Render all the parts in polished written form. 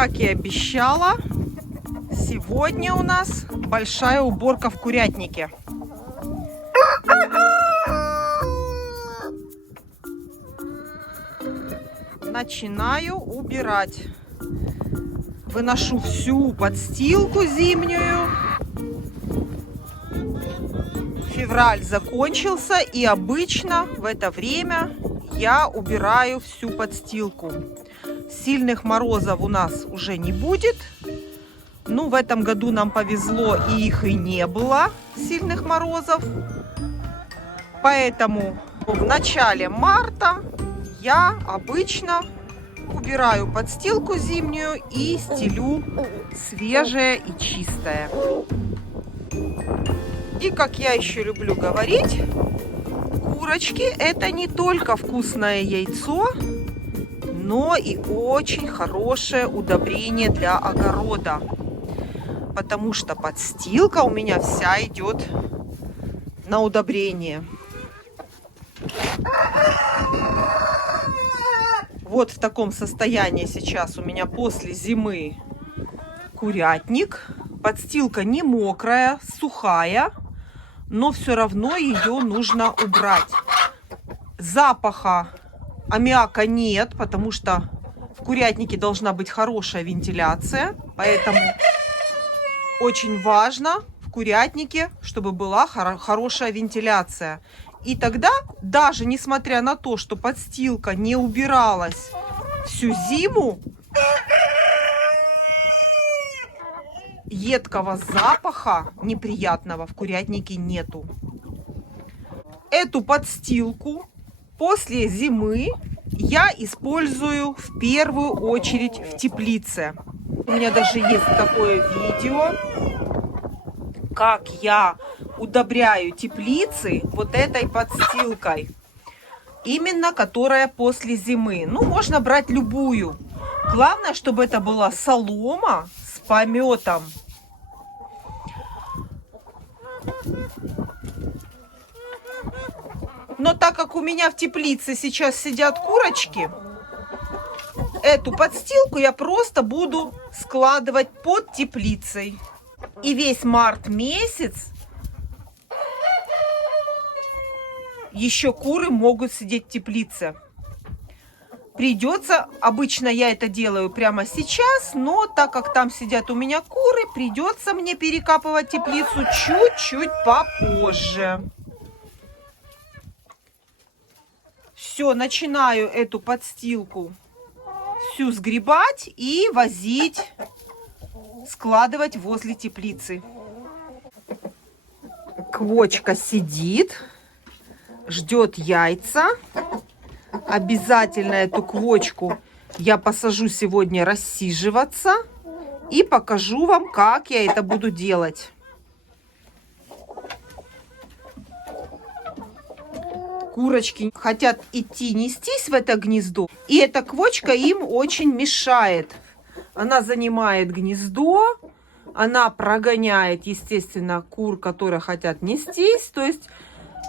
Как и обещала, сегодня у нас большая уборка в курятнике. Начинаю убирать. Выношу всю подстилку зимнюю. Февраль закончился, и обычно в это время я убираю всю подстилку. Сильных морозов у нас уже не будет. Ну, в этом году нам повезло, и их и не было, сильных морозов. Поэтому в начале марта я обычно убираю подстилку зимнюю и стелю свежее и чистое. И как я еще люблю говорить, курочки – это не только вкусное яйцо, но и очень хорошее удобрение для огорода. Потому что подстилка у меня вся идет на удобрение. Вот в таком состоянии сейчас у меня после зимы курятник. Подстилка не мокрая, сухая, но все равно ее нужно убрать. Запаха аммиака нет, потому что в курятнике должна быть хорошая вентиляция. Поэтому очень важно в курятнике, чтобы была хорошая вентиляция. И тогда, даже несмотря на то, что подстилка не убиралась всю зиму, едкого запаха неприятного в курятнике нету. Эту подстилку после зимы я использую в первую очередь в теплице. У меня даже есть такое видео, как я удобряю теплицы вот этой подстилкой. Именно которая после зимы. Ну, можно брать любую. Главное, чтобы это была солома с пометом. Но так как у меня в теплице сейчас сидят курочки, эту подстилку я просто буду складывать под теплицей. И весь март месяц еще куры могут сидеть в теплице. Придется, обычно я это делаю прямо сейчас, но так как там сидят у меня куры, придется мне перекапывать теплицу чуть-чуть попозже. Все, начинаю эту подстилку всю сгребать и возить, складывать возле теплицы. Квочка сидит, ждет яйца. Обязательно эту квочку я посажу сегодня рассиживаться и покажу вам, как я это буду делать. Курочки хотят идти нестись в это гнездо, и эта квочка им очень мешает. Она занимает гнездо, она прогоняет, естественно, кур, которые хотят нестись. То есть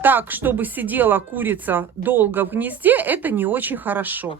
так, чтобы сидела курица долго в гнезде, это не очень хорошо.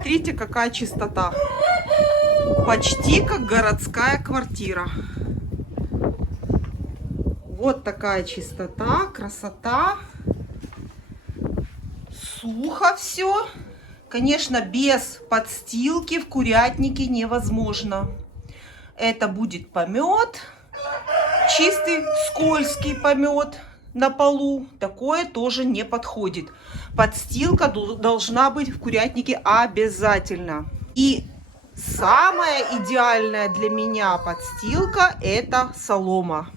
Смотрите, какая чистота. Почти как городская квартира. Вот такая чистота, красота. Сухо все. Конечно, без подстилки в курятнике невозможно. Это будет помет. Чистый, скользкий помет на полу. Такое тоже не подходит. Подстилка должна быть в курятнике обязательно. И самая идеальная для меня подстилка – это солома.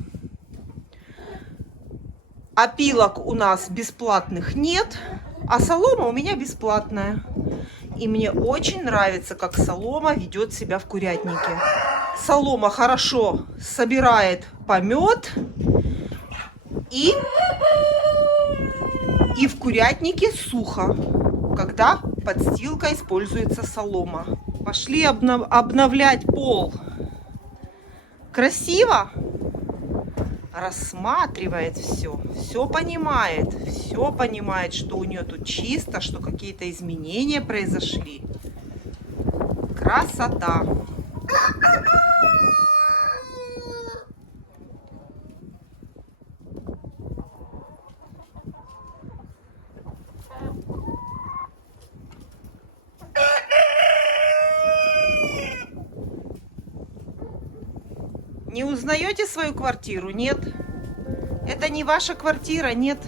Опилок у нас бесплатных нет, а солома у меня бесплатная. И мне очень нравится, как солома ведет себя в курятнике. Солома хорошо собирает помет, и в курятнике сухо, когда подстилка используется солома. Пошли обновлять пол. Красиво? Рассматривает все понимает, что у нее тут чисто, что какие-то изменения произошли. Красота! Не узнаете свою квартиру? Нет. Это не ваша квартира? Нет.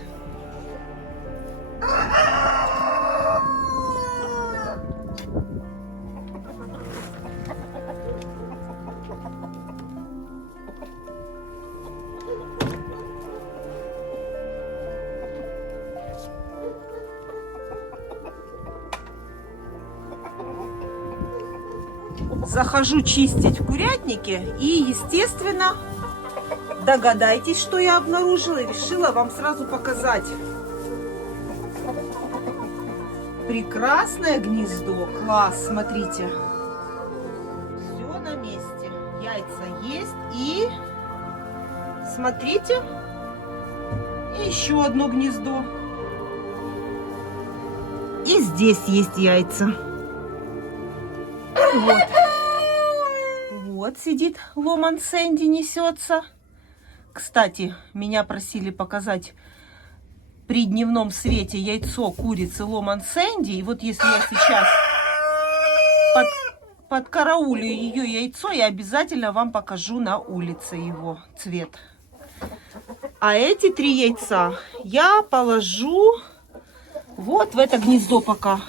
Захожу чистить в курятнике и, естественно, догадайтесь, что я обнаружила, и решила вам сразу показать. Прекрасное гнездо. Класс, смотрите. Все на месте. Яйца есть. И смотрите, и еще одно гнездо. И здесь есть яйца. Вот. Вот сидит Ломан Сэнди, несется. Кстати, меня просили показать при дневном свете яйцо курицы Ломан Сэнди. И вот если я сейчас подкараулю ее яйцо, я обязательно вам покажу на улице его цвет. А эти 3 яйца я положу вот в это гнездо пока.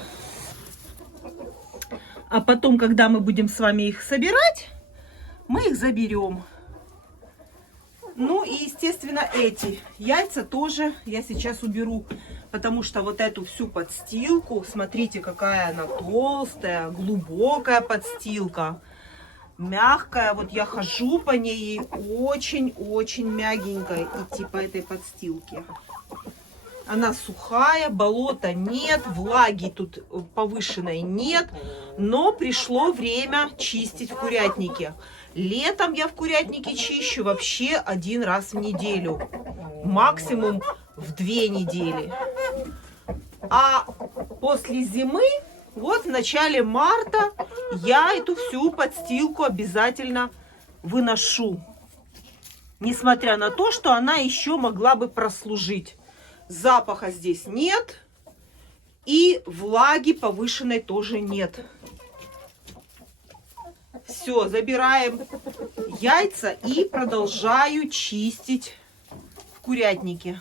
А потом, когда мы будем с вами их собирать, мы их заберем. Ну и, естественно, эти яйца тоже я сейчас уберу, потому что вот эту всю подстилку, смотрите, какая она толстая, глубокая подстилка, мягкая. Вот я хожу по ней очень-очень мягенькой идти по этой подстилке. Она сухая, болота нет, влаги тут повышенной нет, но пришло время чистить в курятнике. Летом я в курятнике чищу вообще 1 раз в неделю, максимум в 2 недели. А после зимы, вот в начале марта, я эту всю подстилку обязательно выношу, несмотря на то, что она еще могла бы прослужить. Запаха здесь нет, и влаги повышенной тоже нет. Все, забираем яйца и продолжаю чистить в курятнике.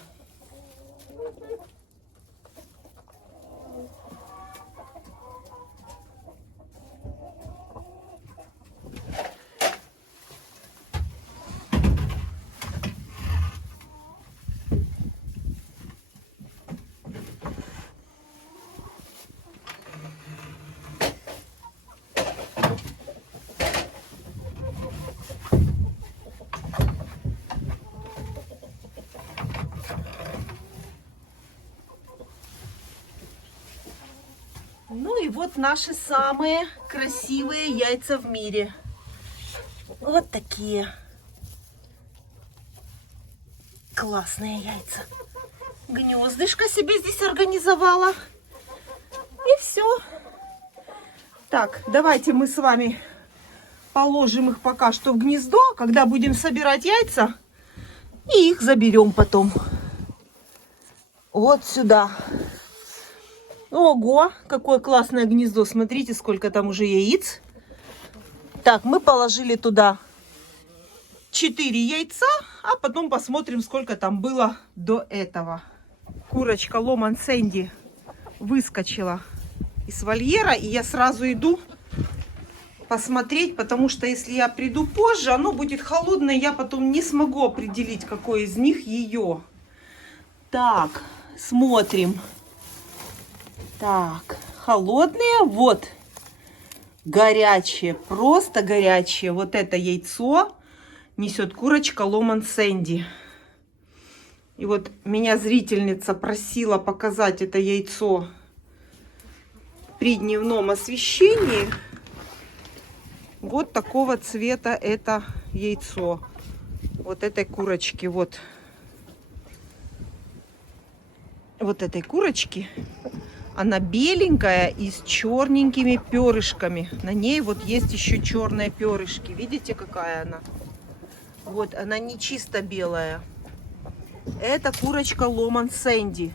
Ну и вот наши самые красивые яйца в мире. Вот такие классные яйца. Гнездышко себе здесь организовала. И все. Так, давайте мы с вами положим их пока что в гнездо. Когда будем собирать яйца, и их заберем потом. Вот сюда. Ого, какое классное гнездо. Смотрите, сколько там уже яиц. Так, мы положили туда 4 яйца, а потом посмотрим, сколько там было до этого. Курочка Ломан Сэнди выскочила из вольера, и я сразу иду посмотреть, потому что если я приду позже, оно будет холодное, я потом не смогу определить, какой из них ее. Так, смотрим. Так, холодные, вот, горячие, просто горячие. Вот это яйцо несет курочка Ломан Сэнди. И вот меня зрительница просила показать это яйцо при дневном освещении. Вот такого цвета это яйцо. Вот этой курочки, вот. Вот этой курочки. Она беленькая и с черненькими перышками. На ней вот есть еще черные перышки. Видите, какая она? Вот, она не чисто белая. Это курочка Ломан Сэнди.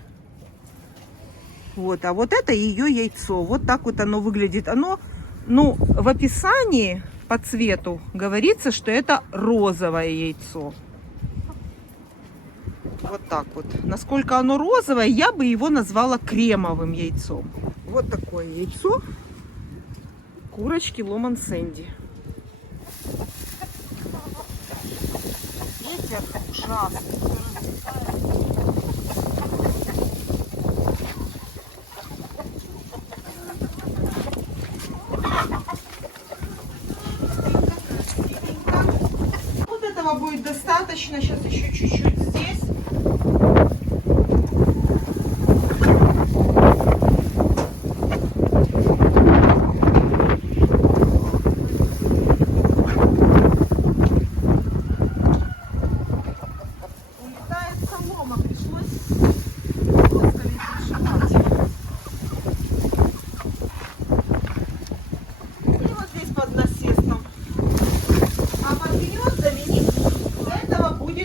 Вот, а вот это ее яйцо. Вот так вот оно выглядит. Оно, ну, в описании по цвету говорится, что это розовое яйцо. Вот так вот. Насколько оно розовое, я бы его назвала кремовым яйцом. Вот такое яйцо курочки Ломан Сэнди. Ветер ужасный. Вот этого будет достаточно. Сейчас еще чуть-чуть здесь.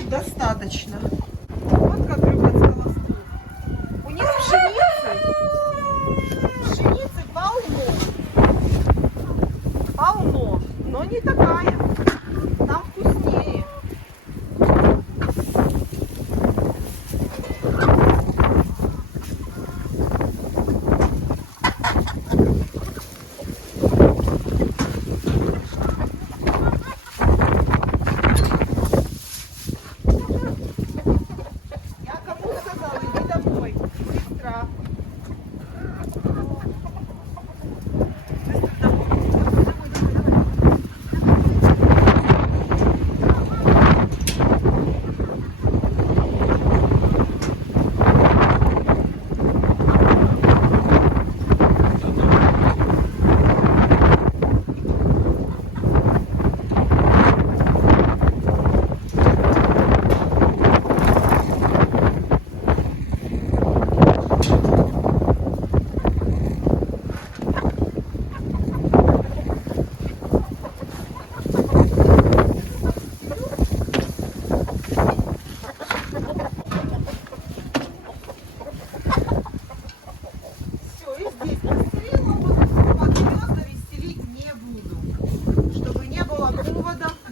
Достаточно. Вот как любят колоску. У них пшеницы полно. Полно, но не такая. Там вкуснее.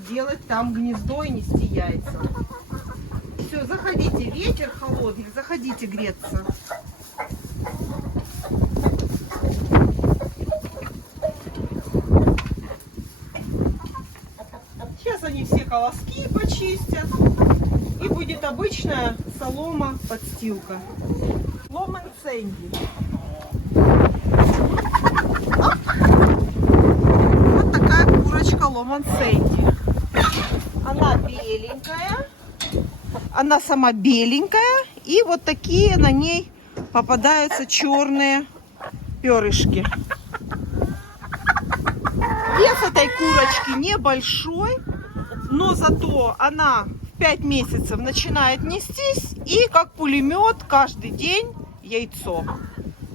Делать там гнездо и нести яйца. Все, заходите, ветер холодный, заходите греться. Сейчас они все колоски почистят, и будет обычная солома-подстилка. Ломан Сэнди. Вот такая курочка Ломан Сэнди. Она беленькая, она сама беленькая, и вот такие на ней попадаются черные перышки. Вес этой курочки небольшой, но зато она в 5 месяцев начинает нестись, и как пулемет каждый день яйцо.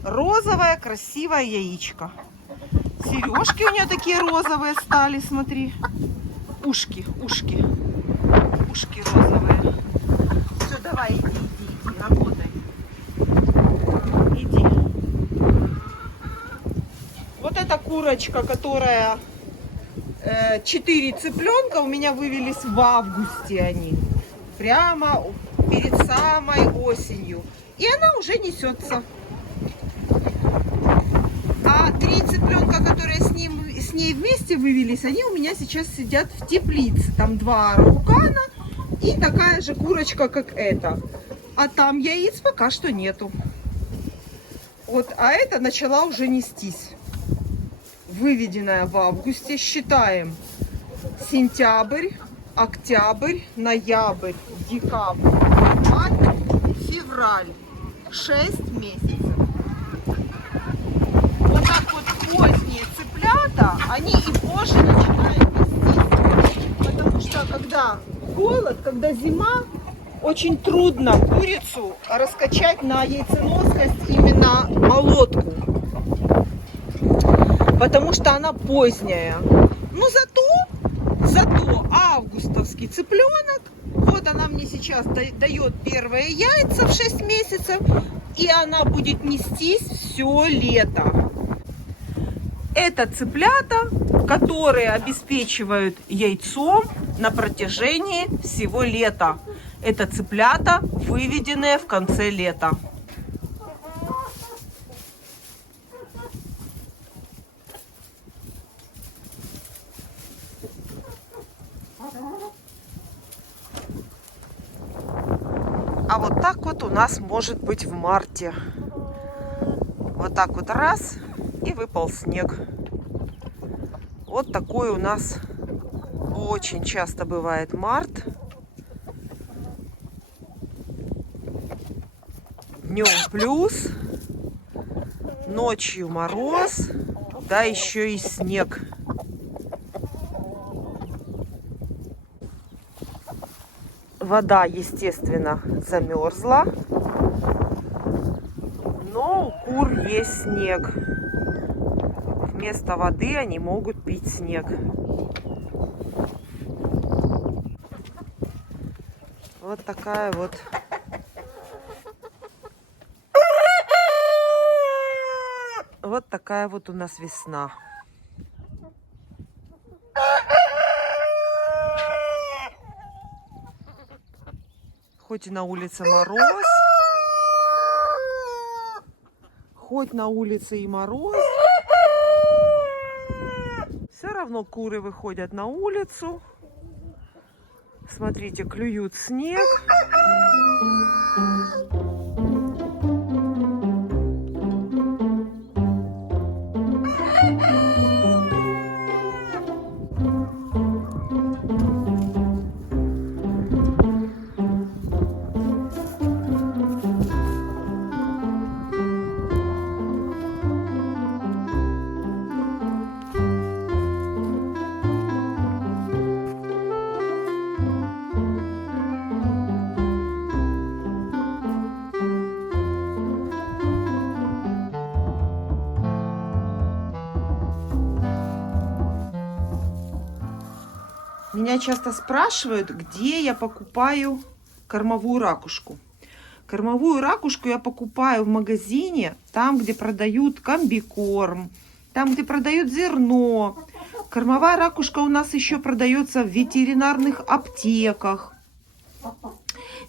Розовое красивое яичко. Сережки у нее такие розовые стали, смотри. Ушки розовые. Все, давай, иди, работай. Иди. Вот эта курочка, которая 4 цыпленка у меня вывелись в августе они. Прямо перед самой осенью. И она уже несется. А 3 цыпленка, которые с ней вместе вывелись, они у меня сейчас сидят в теплице. Там 2 араукана и такая же курочка, как эта. А там яиц пока что нету. Вот, а эта начала уже нестись. Выведенная в августе. Считаем сентябрь, октябрь, ноябрь, декабрь, январь, февраль. 6 месяцев. Вот так вот поздние цыплята, они и позже начинают нестись. Потому что когда голод, когда зима, очень трудно курицу раскачать на яйценоскость, именно молотку. Потому что она поздняя. Но зато августовский цыпленок, вот она мне сейчас дает первые яйца в 6 месяцев, и она будет нестись все лето. Это цыплята, которые обеспечивают яйцом на протяжении всего лета. Это цыплята, выведенные в конце лета. А вот так вот у нас может быть в марте. Вот так вот раз, и выпал снег. Вот такой у нас очень часто бывает март. Днем плюс, ночью мороз, да еще и снег. Вода, естественно, замерзла, но у кур есть снег. Вместо воды они могут пить снег. Вот такая вот у нас весна. Хоть и на улице мороз, хоть на улице и мороз, все равно куры выходят на улицу. Смотрите, клюют снег. Меня часто спрашивают, где я покупаю кормовую ракушку. Кормовую ракушку я покупаю в магазине, там, где продают комбикорм, там, где продают зерно. Кормовая ракушка у нас еще продается в ветеринарных аптеках.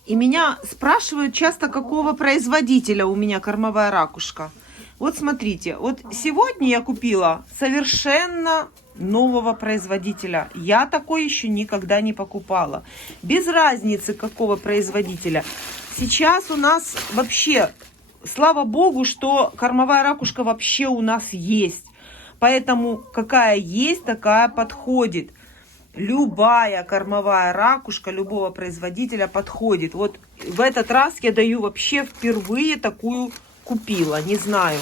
И меня спрашивают часто, какого производителя у меня кормовая ракушка. Вот смотрите, вот сегодня я купила совершенно нового производителя. Я такой еще никогда не покупала. Без разницы, какого производителя. Сейчас у нас вообще, слава богу, что кормовая ракушка вообще у нас есть. Поэтому какая есть, такая подходит. Любая кормовая ракушка любого производителя подходит. Вот в этот раз я даю вообще впервые такую купила. Не знаю.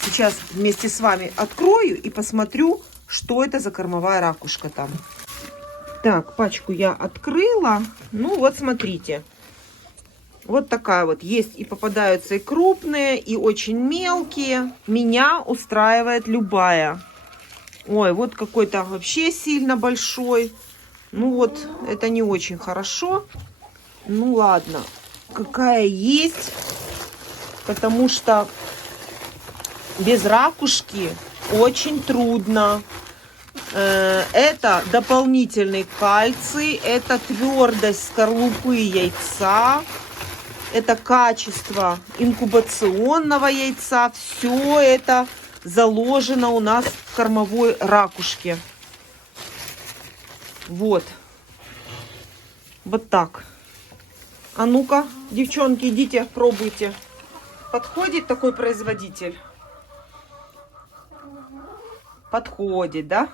Сейчас вместе с вами открою и посмотрю, что это за кормовая ракушка там. Так, пачку я открыла. Ну вот смотрите. Вот такая вот. Есть и попадаются и крупные, и очень мелкие. Меня устраивает любая. Ой, вот какой-то вообще сильно большой. Ну вот, это не очень хорошо. Ну ладно, какая есть. Потому что без ракушки очень трудно. Это дополнительный кальций, это твердость скорлупы яйца, это качество инкубационного яйца. Все это заложено у нас в кормовой ракушке. Вот. Вот так. А ну-ка, девчонки, идите, пробуйте. Подходит такой производитель? Подходит, да?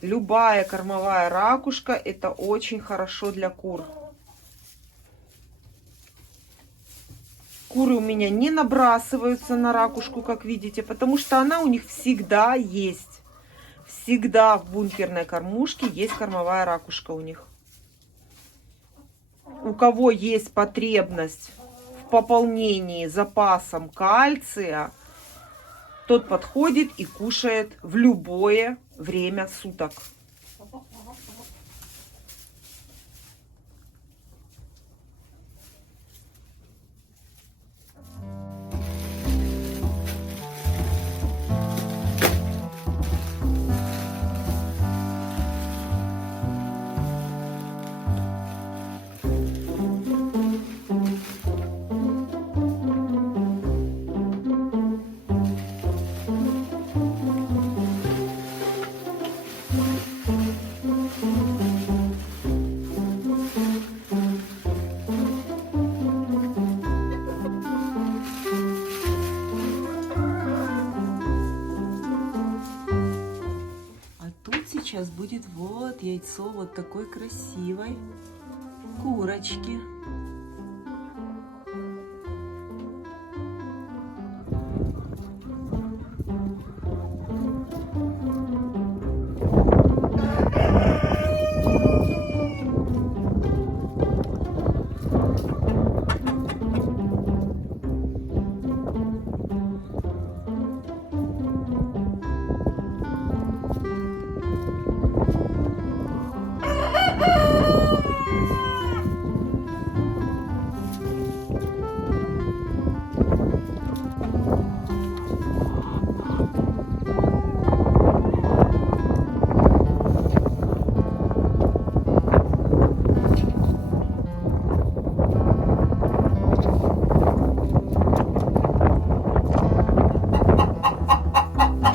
Любая кормовая ракушка — это очень хорошо для кур. Куры у меня не набрасываются на ракушку, как видите, потому что она у них всегда есть. Всегда в бункерной кормушке есть кормовая ракушка у них. У кого есть потребность в пополнении запасом кальция, тот подходит и кушает в любое время суток. Сейчас будет вот яйцо вот такой красивой курочки.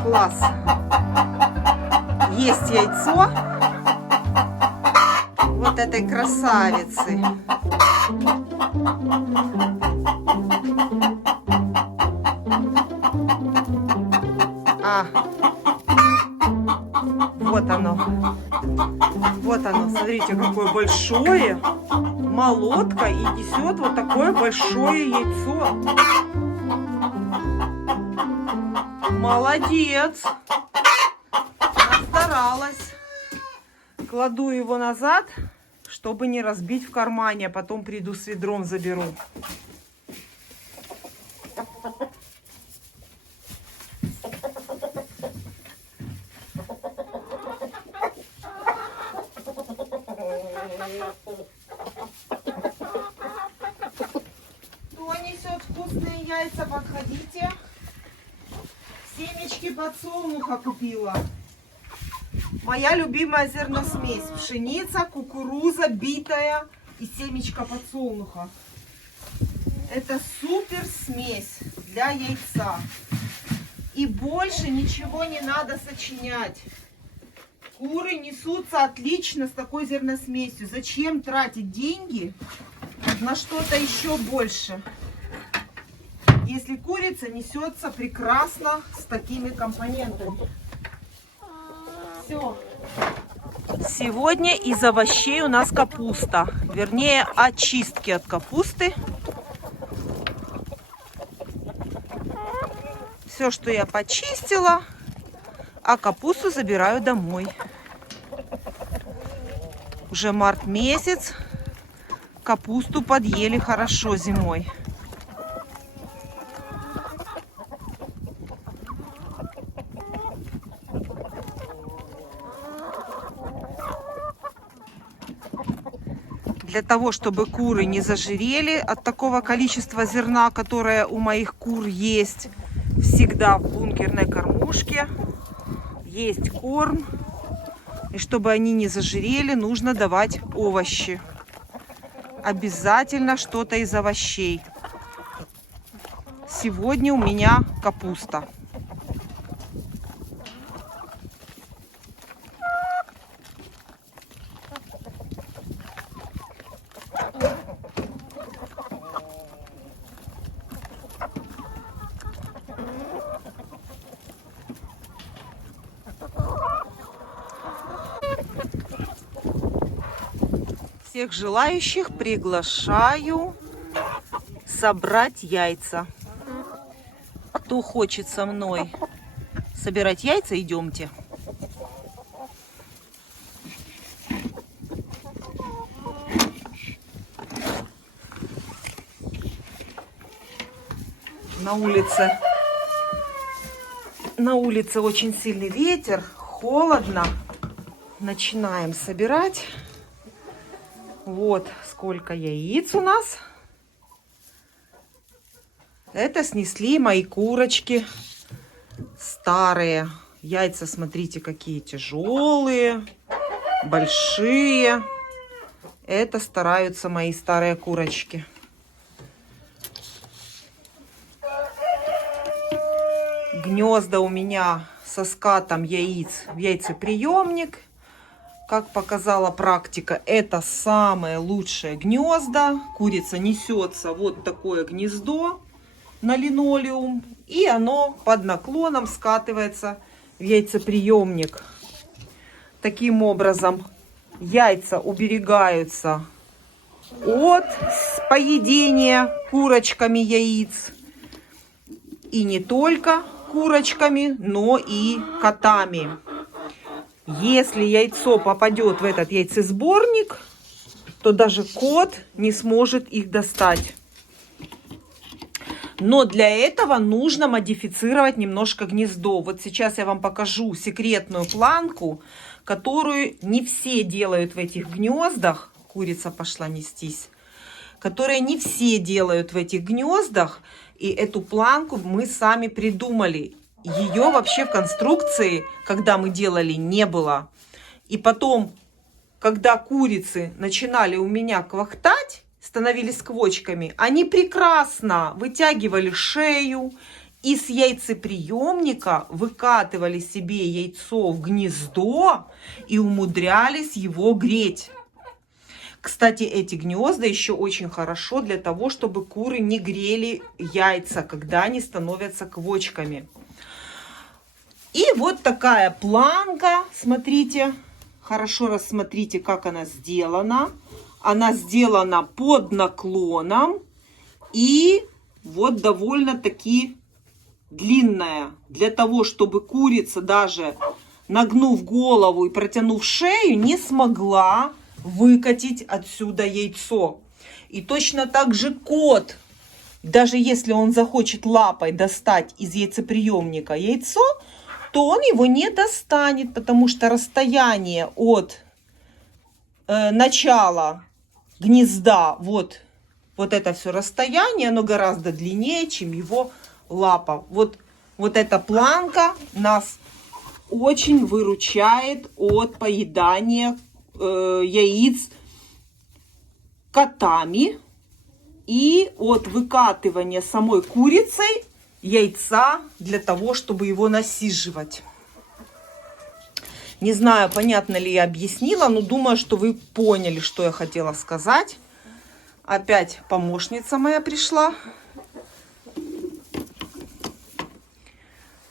Класс. Есть яйцо вот этой красавицы. Вот оно. Вот оно. Смотрите, какое большое. Молотка и несет вот такое большое яйцо. Молодец. Старалась. Кладу его назад, чтобы не разбить в кармане, а потом приду с ведром заберу. Кто несет вкусные яйца, подходите. Семечки подсолнуха купила. Моя любимая зерносмесь. Пшеница, кукуруза битая и семечко подсолнуха. Это супер смесь для яйца. И больше ничего не надо сочинять. Куры несутся отлично с такой зерносмесью. Зачем тратить деньги на что-то еще больше, если курица несется прекрасно с такими компонентами? Все. Сегодня из овощей у нас капуста. Вернее, очистки от капусты. Все, что я почистила, а капусту забираю домой. Уже март месяц. капусту подъели хорошо зимой. Для того, чтобы куры не зажирели от такого количества зерна, которое у моих кур есть, всегда в бункерной кормушке есть корм. И чтобы они не зажирели, нужно давать овощи. Обязательно что-то из овощей. Сегодня у меня капуста. Всех желающих приглашаю собрать яйца. Кто хочет со мной собирать яйца, идемте. На улице очень сильный ветер, холодно. Начинаем собирать. Вот сколько яиц у нас. Это снесли мои курочки старые. Яйца, смотрите, какие тяжелые, большие. Это стараются мои старые курочки. Гнезда у меня со скатом яиц в яйцеприемник. Как показала практика, это самое лучшее гнезда. Курица несется вот такое гнездо на линолеум, и оно под наклоном скатывается в яйцеприемник. Таким образом, яйца уберегаются от поедения курочками яиц. И не только курочками, но и котами. Если яйцо попадет в этот яйцесборник, то даже кот не сможет их достать. Но для этого нужно модифицировать немножко гнездо. Вот сейчас я вам покажу секретную планку, которую не все делают в этих гнездах. Курица пошла нестись. Которые не все делают в этих гнездах. И эту планку мы сами придумали. Ее вообще в конструкции, когда мы делали, не было. И потом, когда курицы начинали у меня квахтать, становились квочками, они прекрасно вытягивали шею и с яйцеприемника выкатывали себе яйцо в гнездо и умудрялись его греть. Кстати, эти гнезда еще очень хорошо для того, чтобы куры не грели яйца, когда они становятся квочками. И вот такая планка, смотрите, хорошо рассмотрите, как она сделана. Она сделана под наклоном и вот довольно-таки длинная. Для того, чтобы курица, даже нагнув голову и протянув шею, не смогла выкатить отсюда яйцо. И точно так же кот, даже если он захочет лапой достать из яйцеприемника яйцо, то он его не достанет, потому что расстояние от начала гнезда, вот это все расстояние, оно гораздо длиннее, чем его лапа. Вот эта планка нас очень выручает от поедания яиц котами и от выкатывания самой курицей яйца для того, чтобы его насиживать. Не знаю, понятно ли я объяснила, но думаю, что вы поняли, что я хотела сказать. Опять помощница моя пришла.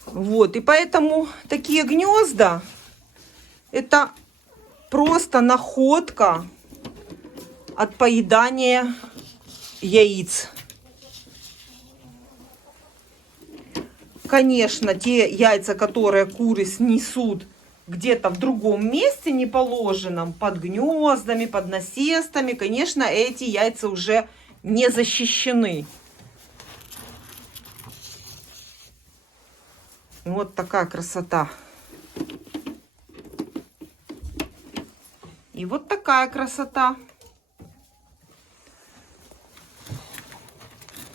Вот, и поэтому такие гнезда — это просто находка от поедания яиц. Конечно, те яйца, которые куры снесут где-то в другом месте неположенном, под гнездами, под насестами, конечно, эти яйца уже не защищены. Вот такая красота. И вот такая красота.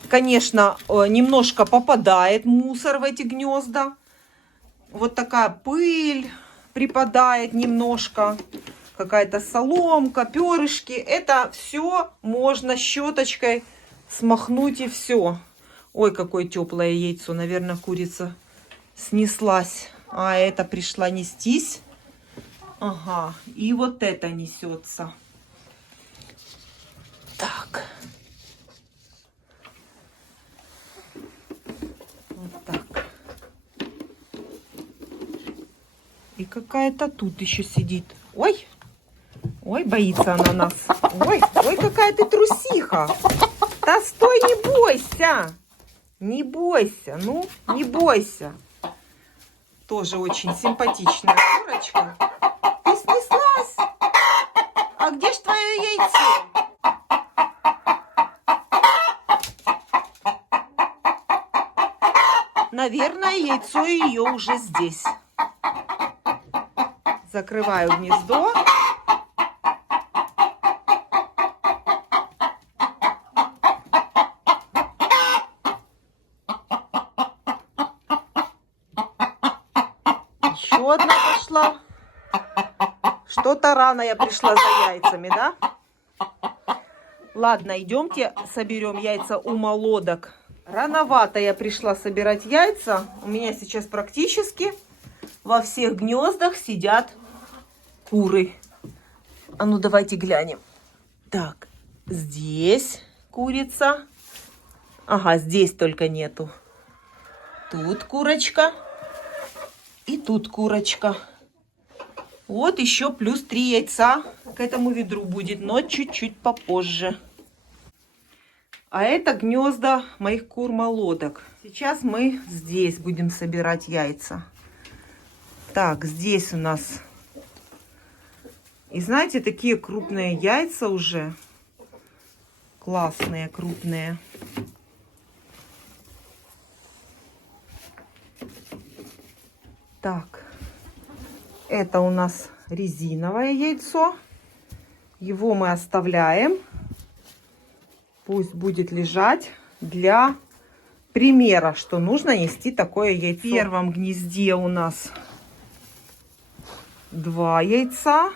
Конечно, немножко попадает мусор в эти гнезда. Вот такая пыль припадает немножко. Какая-то соломка, перышки. Это все можно щеточкой смахнуть, и все. Ой, какое теплое яйцо. Наверное, курица снеслась. А это пришла нестись. Ага. И вот это несется. Так. Вот так. И какая-то тут еще сидит. Ой. Ой, боится она нас. Ой, ой, какая ты трусиха. Да стой, не бойся. Не бойся, ну, не бойся. Тоже очень симпатичная курочка. Ты снеслась? А где ж твое яйцо? Наверное, яйцо ее уже здесь. Закрываю гнездо. Еще одна пошла. Что-то рано я пришла за яйцами, да? Ладно, идемте соберем яйца у молодок. Рановато я пришла собирать яйца. У меня сейчас практически во всех гнездах сидят куры. А ну давайте глянем. Так, здесь курица. Ага, здесь только нету. Тут курочка. И тут курочка. Вот еще плюс 3 яйца к этому ведру будет, но чуть-чуть попозже. А это гнезда моих кур-молодок. Сейчас мы здесь будем собирать яйца. Так, здесь у нас... И знаете, такие крупные яйца уже. Классные, крупные. Так. Это у нас резиновое яйцо. Его мы оставляем. Пусть будет лежать для примера, что нужно нести такое яйцо. В первом гнезде у нас 2 яйца.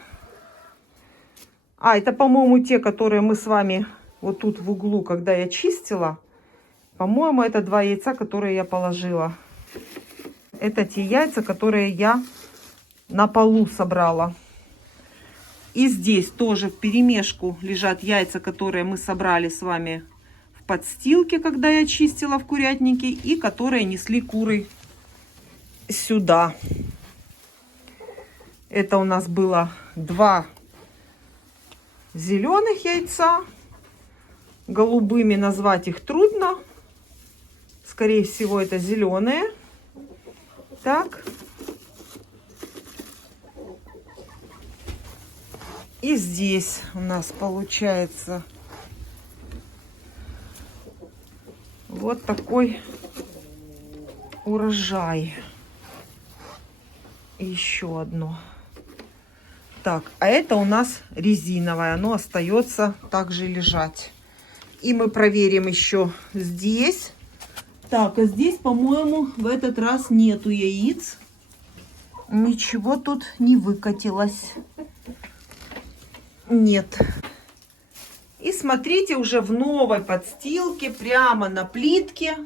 А, это, по-моему, те, которые мы с вами вот тут в углу, когда я чистила. По-моему, это 2 яйца, которые я положила. Это те яйца, которые я на полу собрала. И здесь тоже вперемешку лежат яйца, которые мы собрали с вами в подстилке, когда я чистила в курятнике, и которые несли куры сюда. Это у нас было 2 зеленых яйца. Голубыми назвать их трудно. Скорее всего, это зеленые. Так. И здесь у нас получается вот такой урожай. И еще одно. Так, а это у нас резиновое. Оно остается также лежать. И мы проверим еще здесь. Так, а здесь, по-моему, в этот раз нету яиц. Ничего тут не выкатилось. Нет. И смотрите, уже в новой подстилке, прямо на плитке,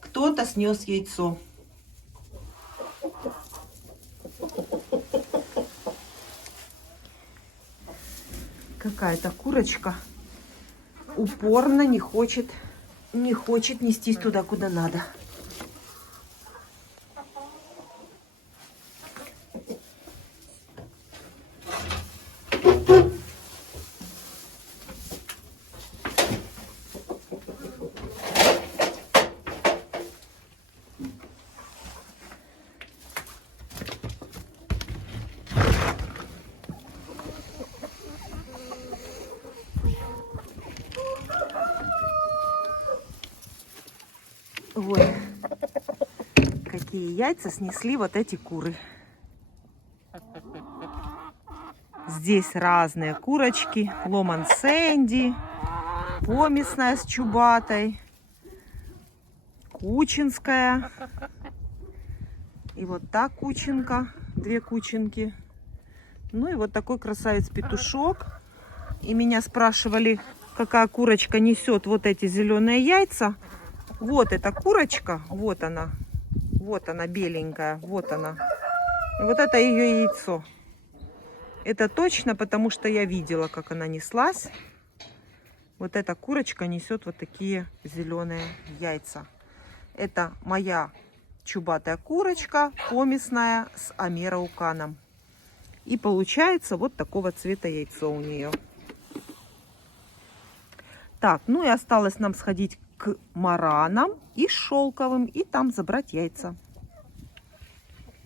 кто-то снес яйцо. Какая-то курочка упорно не хочет нестись туда, куда надо. Вот какие яйца снесли вот эти куры. Здесь разные курочки. Ломан Сэнди, помесная с чубатой, кучинская. И вот та кучинка, две кучинки. Ну и вот такой красавец-петушок. И меня спрашивали, какая курочка несет вот эти зеленые яйца. Вот эта курочка, вот она беленькая, вот она. И вот это ее яйцо. Это точно, потому что я видела, как она неслась. Вот эта курочка несет вот такие зеленые яйца. Это моя чубатая курочка, помесная с амерауканом. И получается вот такого цвета яйцо у нее. Так, ну и осталось нам сходить к маранам и шелковым, и там забрать яйца.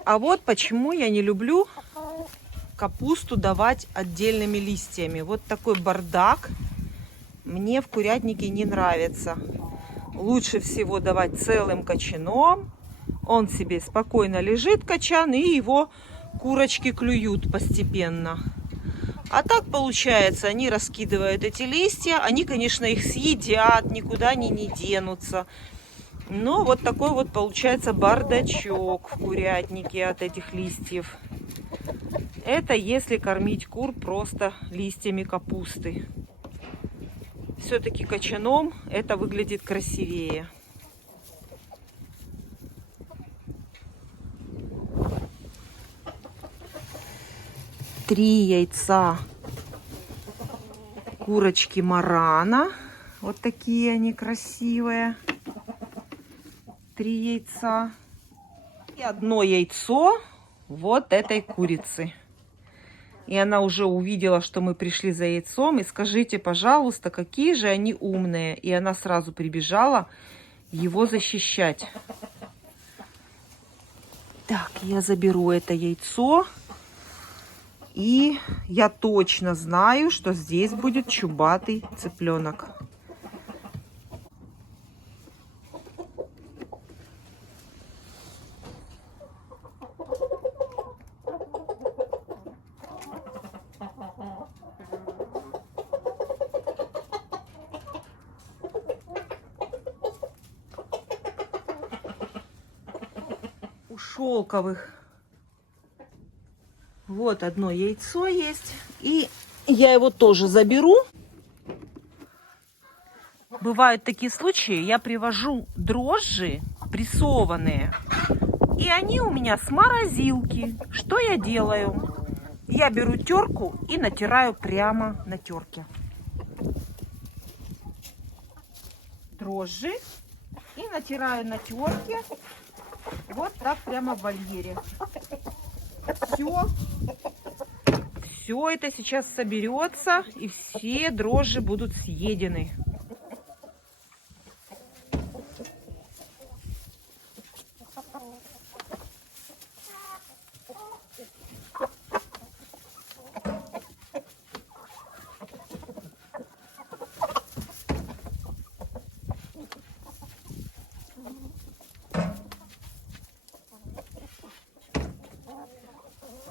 А вот почему я не люблю капусту давать отдельными листьями. Вот такой бардак мне в курятнике не нравится. Лучше всего давать целым кочаном. Он себе спокойно лежит, кочан, и его курочки клюют постепенно. А так получается, они раскидывают эти листья. Они, конечно, их съедят, никуда они не денутся. Но вот такой вот получается бардачок в курятнике от этих листьев. Это если кормить кур просто листьями капусты. Все-таки кочаном это выглядит красивее. Три яйца курочки марана. Вот такие они красивые. 3 яйца. И одно яйцо вот этой курицы. И она уже увидела, что мы пришли за яйцом. И скажите, пожалуйста, какие же они умные. И она сразу прибежала его защищать. Так, я заберу это яйцо. И я точно знаю, что здесь будет чубатый цыпленок. У шелковых вот одно яйцо есть. И я его тоже заберу. Бывают такие случаи, я привожу дрожжи прессованные. И они у меня с морозилки. Что я делаю? Я беру терку и натираю прямо на терке. Дрожжи. И натираю на терке. Вот так прямо в вольере. Все это сейчас соберется, и все дрожжи будут съедены.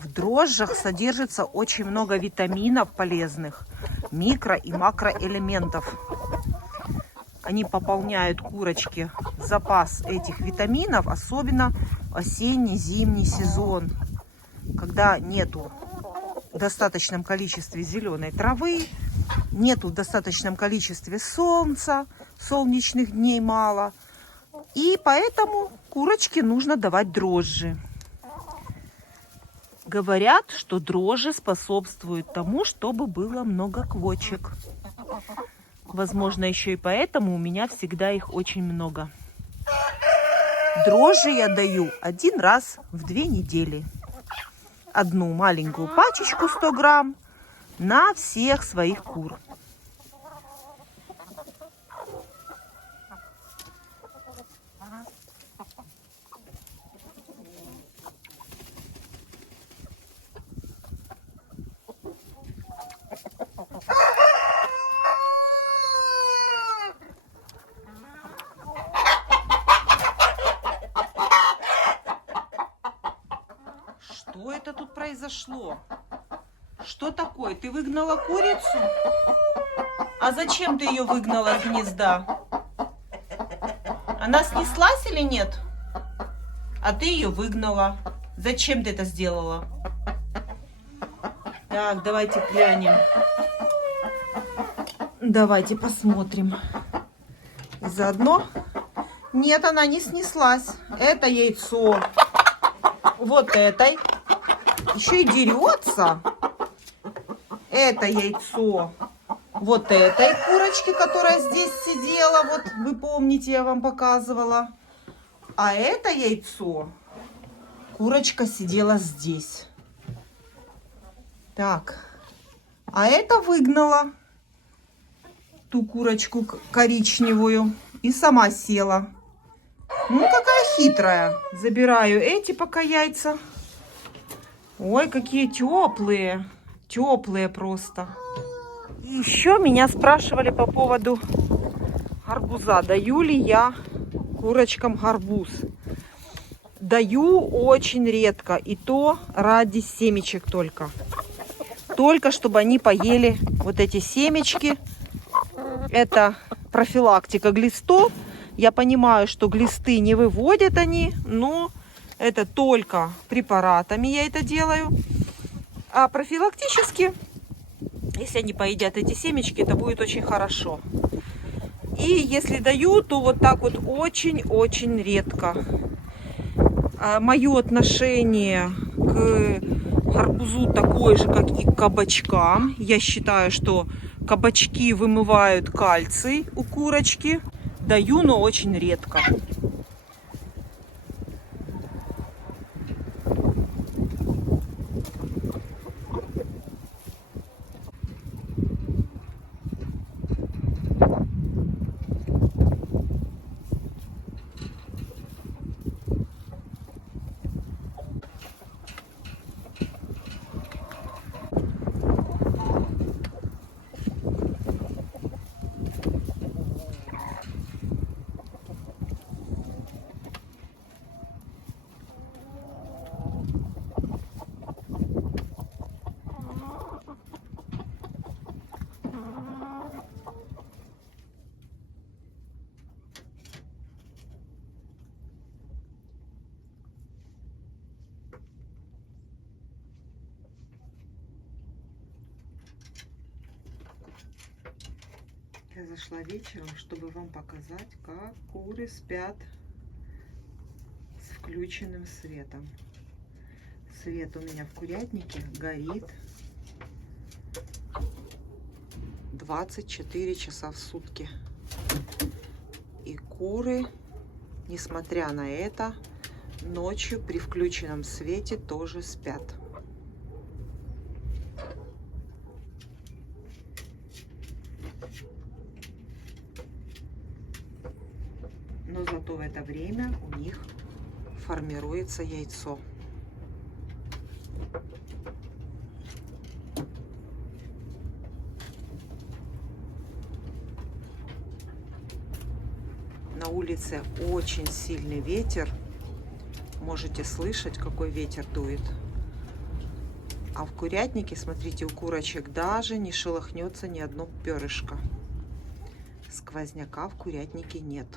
В дрожжах содержится очень много витаминов полезных, микро- и макроэлементов. Они пополняют курочке запас этих витаминов, особенно в осенне-зимний сезон, когда нету в достаточном количестве зеленой травы, нету в достаточном количестве солнца, солнечных дней мало. И поэтому курочке нужно давать дрожжи. Говорят, что дрожжи способствуют тому, чтобы было много квочек. Возможно, еще и поэтому у меня всегда их очень много. Дрожжи я даю 1 раз в 2 недели. Одну маленькую пачечку 100 грамм на всех своих кур. произошло? Что такое? Ты выгнала курицу? А зачем ты ее выгнала из гнезда? Она снеслась или нет? А ты ее выгнала. Зачем ты это сделала? Так, давайте глянем. Давайте посмотрим. И заодно... Нет, она не снеслась. Это яйцо. Вот этой. Еще и дерется. Это яйцо. Вот этой курочки, которая здесь сидела. Вот вы помните, я вам показывала. А это яйцо. Курочка сидела здесь. Так. А это выгнала ту курочку коричневую. И сама села. Ну, какая хитрая. Забираю эти пока яйца. Ой, какие теплые. Теплые просто. И еще меня спрашивали по поводу гарбуза. Даю ли я курочкам гарбуз? Даю очень редко. И то ради семечек только. Только чтобы они поели вот эти семечки. Это профилактика глистов. Я понимаю, что глисты не выводят они, но это только препаратами я это делаю. А профилактически, если они поедят эти семечки, это будет очень хорошо. И если даю, то вот так вот очень-очень редко. Мое отношение к гарбузу такое же, как и к кабачкам. Я считаю, что кабачки вымывают кальций у курочки. Даю, но очень редко. Я зашла вечером, чтобы вам показать, как куры спят с включенным светом. Свет у меня в курятнике горит 24 часа в сутки. И куры, несмотря на это, ночью при включенном свете тоже спят. Но зато в это время у них формируется яйцо. На улице очень сильный ветер. Можете слышать, какой ветер дует. А в курятнике, смотрите, у курочек даже не шелохнется ни одно перышко. Сквозняка в курятнике нет.